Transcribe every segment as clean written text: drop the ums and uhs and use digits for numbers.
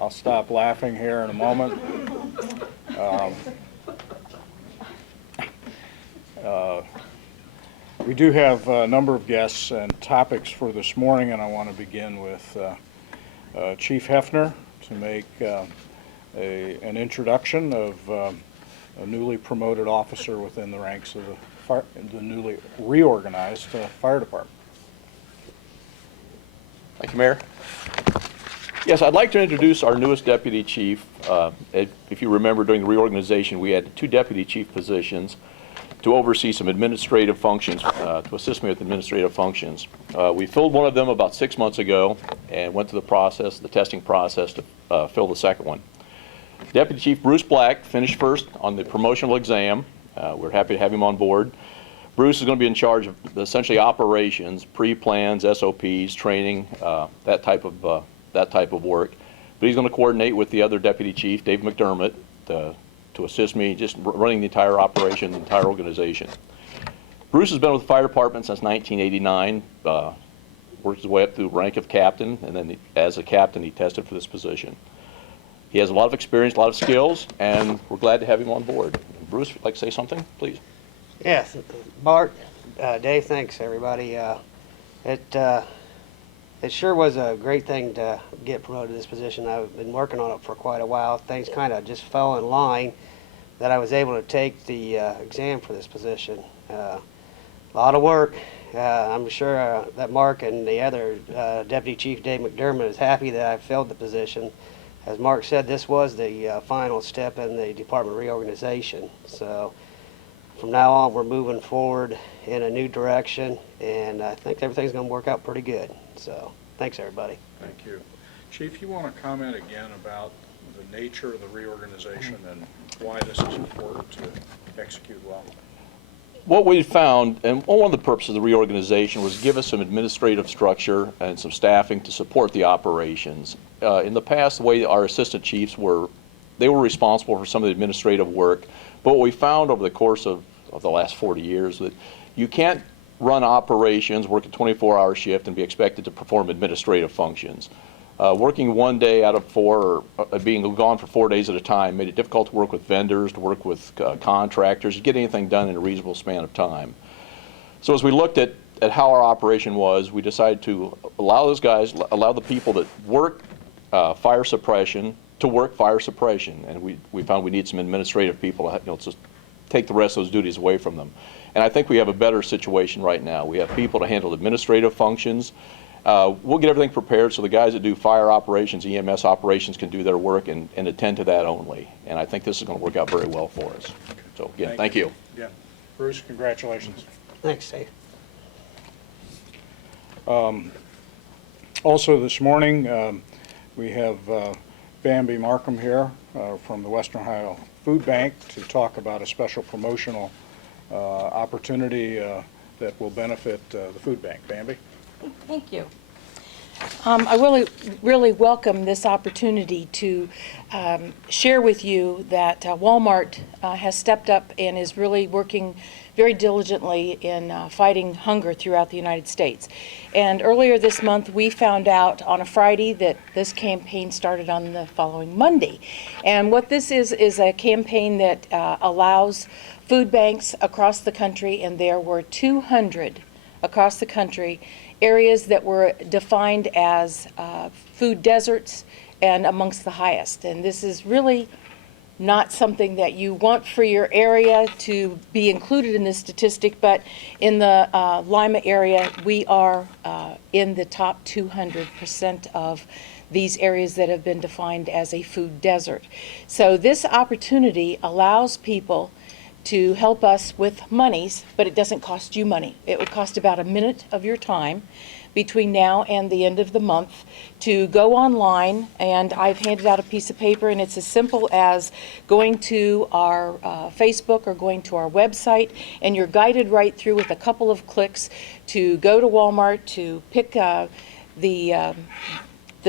I'll stop laughing here in a moment. We do have a number of guests and topics for this morning, and I want to begin with Chief Heffner to make an introduction of a newly promoted officer within the ranks of the newly reorganized fire department. Thank you, Mayor. Yes, I'd like to introduce our newest deputy chief. If you remember, during the reorganization, we had 2 deputy chief positions to oversee some administrative functions, to assist me with administrative functions. We filled one of them about 6 months ago and went through the testing process to fill the second one. Deputy Chief Bruce Black finished first on the promotional exam. We're happy to have him on board. Bruce is going to be in charge of essentially operations, pre-plans, SOPs, training, that type of work. But he's going to coordinate with the other deputy chief, Dave McDermott, to assist me just running the entire operation, the entire organization. Bruce has been with the fire department since 1989, worked his way up through the rank of captain, and then as a captain he tested for this position. He has a lot of experience, a lot of skills, and we're glad to have him on board. Bruce, if you'd like to say something, please. Yes, Bart, Dave, thanks everybody. It sure was a great thing to get promoted to this position. I've been working on it for quite a while. Things kind of just fell in line that I was able to take the exam for this position. A lot of work. I'm sure that Mark and the other Deputy Chief Dave McDermott is happy that I filled the position. As Mark said, this was the final step in the department reorganization. So from now on, we're moving forward in a new direction, and I think everything's going to work out pretty good. So thanks, everybody. Thank you. Chief, you want to comment again about the nature of the reorganization and why this is important to execute well? What we found, and one of the purposes of the reorganization was give us some administrative structure and some staffing to support the operations. In the past, the way our assistant chiefs they were responsible for some of the administrative work, but what we found over the course of the last 40 years that you can't run operations, work a 24-hour shift, and be expected to perform administrative functions. Working 1 day out of 4, or being gone for 4 days at a time, made it difficult to work with vendors, to work with contractors, to get anything done in a reasonable span of time. So as we looked at how our operation was, we decided to allow the people that work fire suppression to work fire suppression, and we found we need some administrative people to just take the rest of those duties away from them. And I think we have a better situation right now. We have people to handle administrative functions. We'll get everything prepared so the guys that do fire operations, EMS operations can do their work and attend to that only. And I think this is going to work out very well for us. So again, thank you. Yeah. Bruce, congratulations. Thanks, Dave. Also this morning, we have Bambi Markham here from the Western Ohio Food Bank to talk about a special promotional opportunity that will benefit the food bank. Bambi? Thank you. I really welcome this opportunity to share with you that Wal-Mart has stepped up and is really working very diligently in fighting hunger throughout the United States. And earlier this month, we found out on a Friday that this campaign started on the following Monday. And what this is a campaign that allows food banks across the country, and there were 200 across the country, areas that were defined as food deserts and amongst the highest. And this is really not something that you want for your area to be included in this statistic, but in the Lima area, we are in the top 200% of these areas that have been defined as a food desert. So this opportunity allows people to help us with monies, but it doesn't cost you money. It would cost about a minute of your time between now and the end of the month to go online, and I've handed out a piece of paper, and it's as simple as going to our Facebook or going to our website, and you're guided right through with a couple of clicks to go to Wal-Mart, to pick the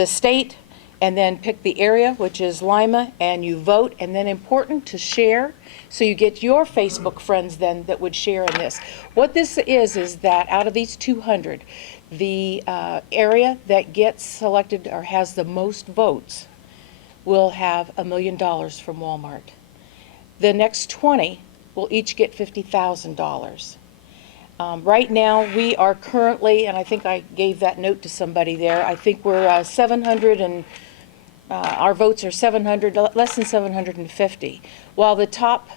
state, and then pick the area, which is Lima, and you vote, and then important to share, so you get your Facebook friends then that would share in this. What this is that out of these 200, the area that gets selected or has the most votes will have $1 million from Walmart. The next 20 will each get $50,000. Right now, we are currently, and I think I gave that note to somebody there, I think we're 700 and our votes are 700, less than 750, while the top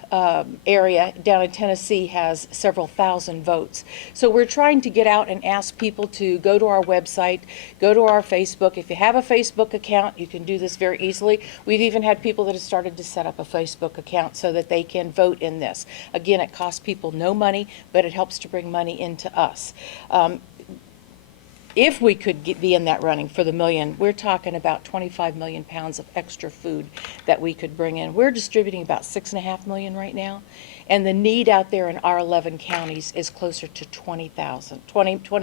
area down in Tennessee has several thousand votes. So we're trying to get out and ask people to go to our website, go to our Facebook. If you have a Facebook account, you can do this very easily. We've even had people that have started to set up a Facebook account so that they can vote in this. Again, it costs people no money, but it helps to bring money into us. If we could be in that running for the million, we're talking about 25 million pounds of extra food that we could bring in. We're distributing about 6.5 million right now, and the need out there in our 11 counties is closer to 20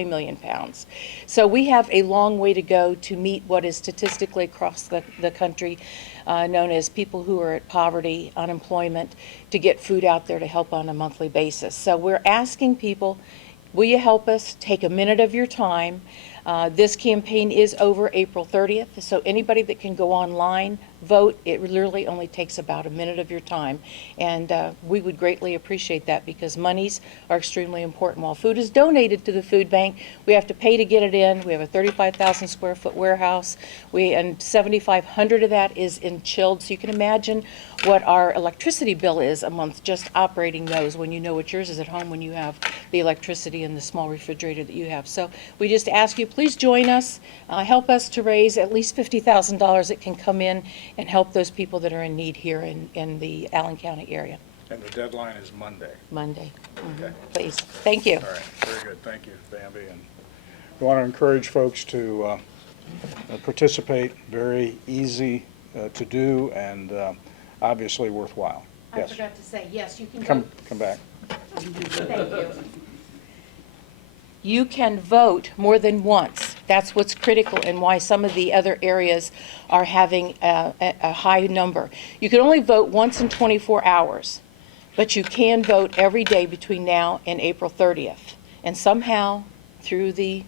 million pounds. So we have a long way to go to meet what is statistically across the country known as people who are at poverty, unemployment, to get food out there to help on a monthly basis. So we're asking people, will you help us? Take a minute of your time. This campaign is over April 30th, so anybody that can go online, vote. It literally only takes about a minute of your time, and we would greatly appreciate that because monies are extremely important. While food is donated to the food bank, we have to pay to get it in. We have a 35,000 square foot warehouse, and 7,500 of that is in chilled, so you can imagine what our electricity bill is a month just operating those when you know what yours is at home when you have the electricity and the small refrigerator that you have. So we just ask you, please join us, help us to raise at least $50,000 that can come in and help those people that are in need here in the Allen County area. And the deadline is Monday. Monday. Okay. Please. Thank you. All right, very good. Thank you, Bambi. And we want to encourage folks to participate. Very easy to do and obviously worthwhile. I Yes. forgot to say, yes, you can Come vote. back. Thank you. You can vote more than once. That's what's critical and why some of the other areas are having a high number. You can only vote once in 24 hours, but you can vote every day between now and April 30th. And somehow, through the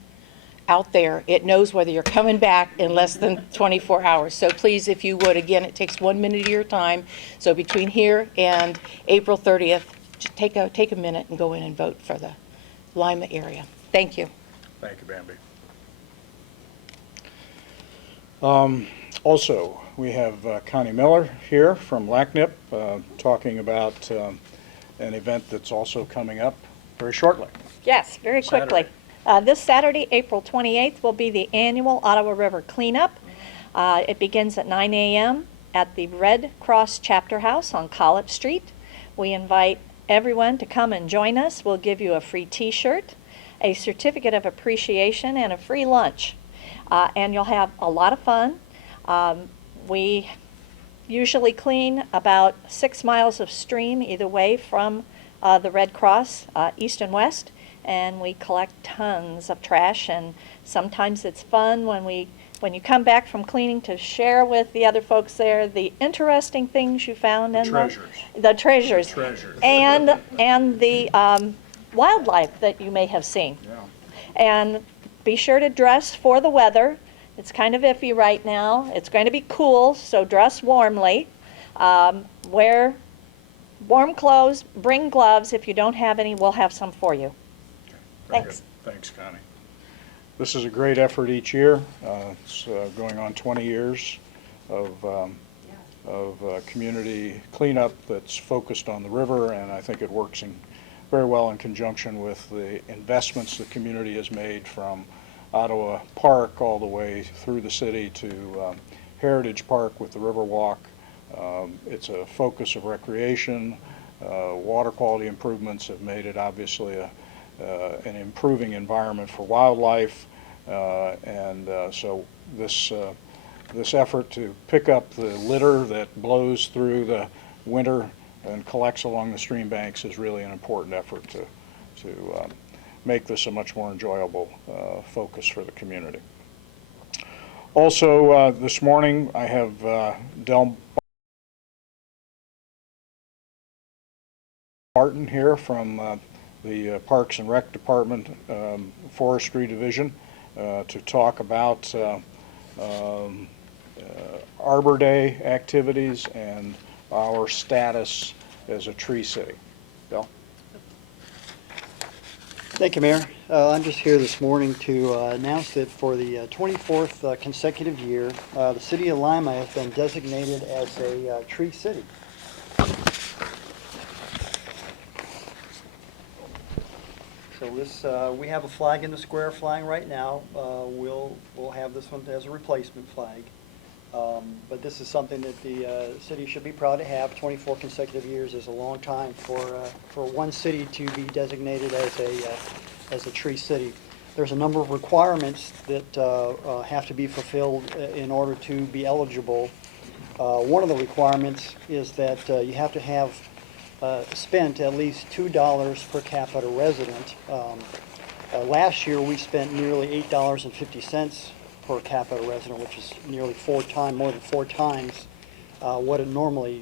out there, it knows whether you're coming back in less than 24 hours. So please, if you would, again, it takes 1 minute of your time. So between here and April 30th, just take a minute and go in and vote for the Lima area. Thank you. Thank you, Bambi. Also, we have Connie Miller here from LACNIP talking about an event that's also coming up very shortly. Yes, very quickly. This Saturday, April 28th, will be the annual Ottawa River Clean Up. It begins at 9 a.m. at the Red Cross Chapter House on College Street. We invite everyone to come and join us. We'll give you a free T-shirt, a certificate of appreciation, and a free lunch. And you'll have a lot of fun. We usually clean about 6 miles of stream either way from the Red Cross, east and west, and we collect tons of trash. And sometimes it's fun when you come back from cleaning to share with the other folks there the interesting things you found in the treasures, and the wildlife that you may have seen. Yeah. And be sure to dress for the weather. It's kind of iffy right now. It's going to be cool, so dress warmly. Wear warm clothes, bring gloves. If you don't have any, we'll have some for you. Very Thanks. good. Thanks, Connie. This is a great effort each year. It's going on 20 years of community cleanup that's focused on the river, and I think it works very well in conjunction with the investments the community has made from Ottawa Park all the way through the city to Heritage Park with the Riverwalk. It's a focus of recreation. Water quality improvements have made it obviously an improving environment for wildlife, so this effort to pick up the litter that blows through the winter and collects along the stream banks is really an important effort to make this a much more enjoyable focus for the community. Also, this morning I have Del Barton here from the Parks and Rec Department, Forestry Division, to talk about Arbor Day activities and our status as a tree city. Bill? Thank you, Mayor. I'm just here this morning to announce that for the 24th consecutive year, the City of Lima has been designated as a tree city. So this, we have a flag in the square flying right now. We'll have this one as a replacement flag. But this is something that the city should be proud to have. 24 consecutive years is a long time for one city to be designated as a tree city. There's a number of requirements that have to be fulfilled in order to be eligible. One of the requirements is that you have to have spent at least $2 per capita resident. Last year, we spent nearly $8.50 per capita resident, which is nearly more than four times what it normally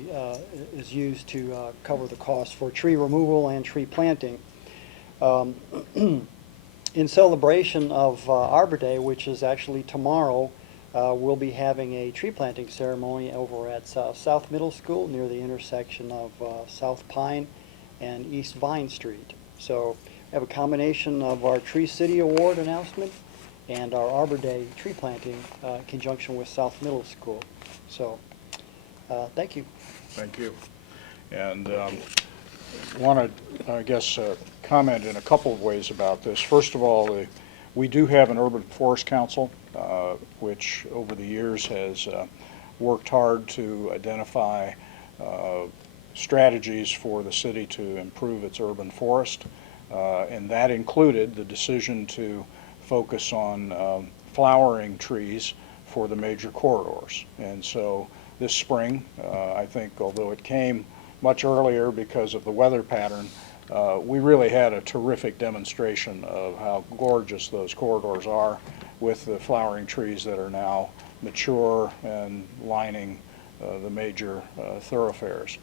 is used to cover the cost for tree removal and tree planting. In celebration of Arbor Day, which is actually tomorrow, we'll be having a tree planting ceremony over at South Middle School near the intersection of South Pine and East Vine Street. So we have a combination of our Tree City Award announcement and our Arbor Day tree planting in conjunction with South Middle School. So thank you. Thank you. And want to, I guess, comment in a couple of ways about this. First of all, we do have an Urban Forest Council, which over the years has worked hard to identify strategies for the city to improve its urban forest. And that included the decision to focus on flowering trees for the major corridors. And so this spring, I think, although it came much earlier because of the weather pattern, we really had a terrific demonstration of how gorgeous those corridors are with the flowering trees that are now mature and lining the major thoroughfares.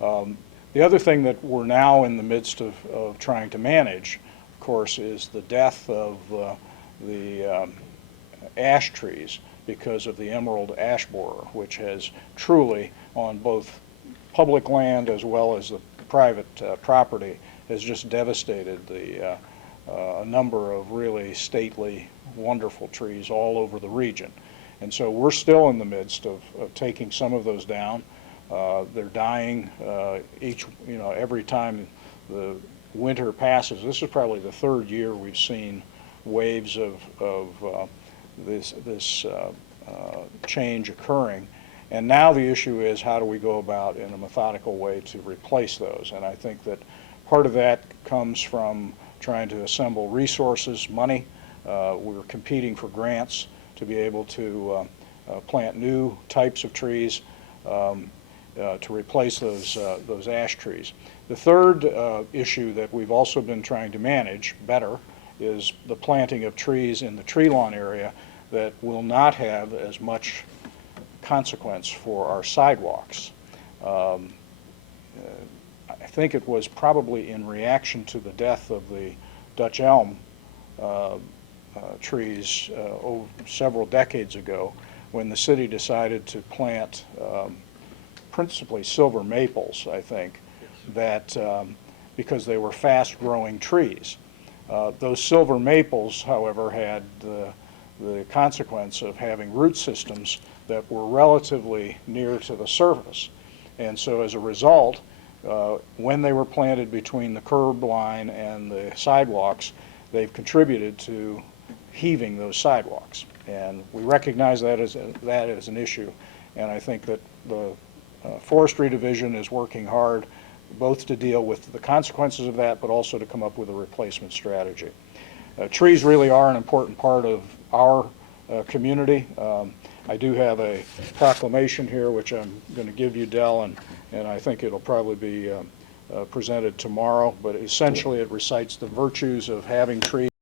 The other thing that we're now in the midst of trying to manage, of course, is the death of the ash trees because of the emerald ash borer, which has truly, on both public land as well as the private property, has just devastated a number of really stately, wonderful trees all over the region. And so we're still in the midst of taking some of those down. They're dying every time the winter passes. This is probably the third year we've seen waves of this change occurring. And now the issue is, how do we go about in a methodical way to replace those? And I think that part of that comes from trying to assemble resources, money. We're competing for grants to be able to plant new types of trees to replace those ash trees. The third issue that we've also been trying to manage better is the planting of trees in the tree lawn area that will not have as much consequence for our sidewalks. I think it was probably in reaction to the death of the Dutch elm trees several decades ago, when the city decided to plant principally silver maples, I think, that because they were fast-growing trees. Those silver maples, however, had the consequence of having root systems that were relatively near to the surface. And so as a result, when they were planted between the curb line and the sidewalks, they've contributed to heaving those sidewalks. And we recognize that as an issue. And I think that the Forestry Division is working hard both to deal with the consequences of that, but also to come up with a replacement strategy. Trees really are an important part of our community. I do have a proclamation here, which I'm going to give you, Del, and I think it'll probably be presented tomorrow, but essentially it recites the virtues of having trees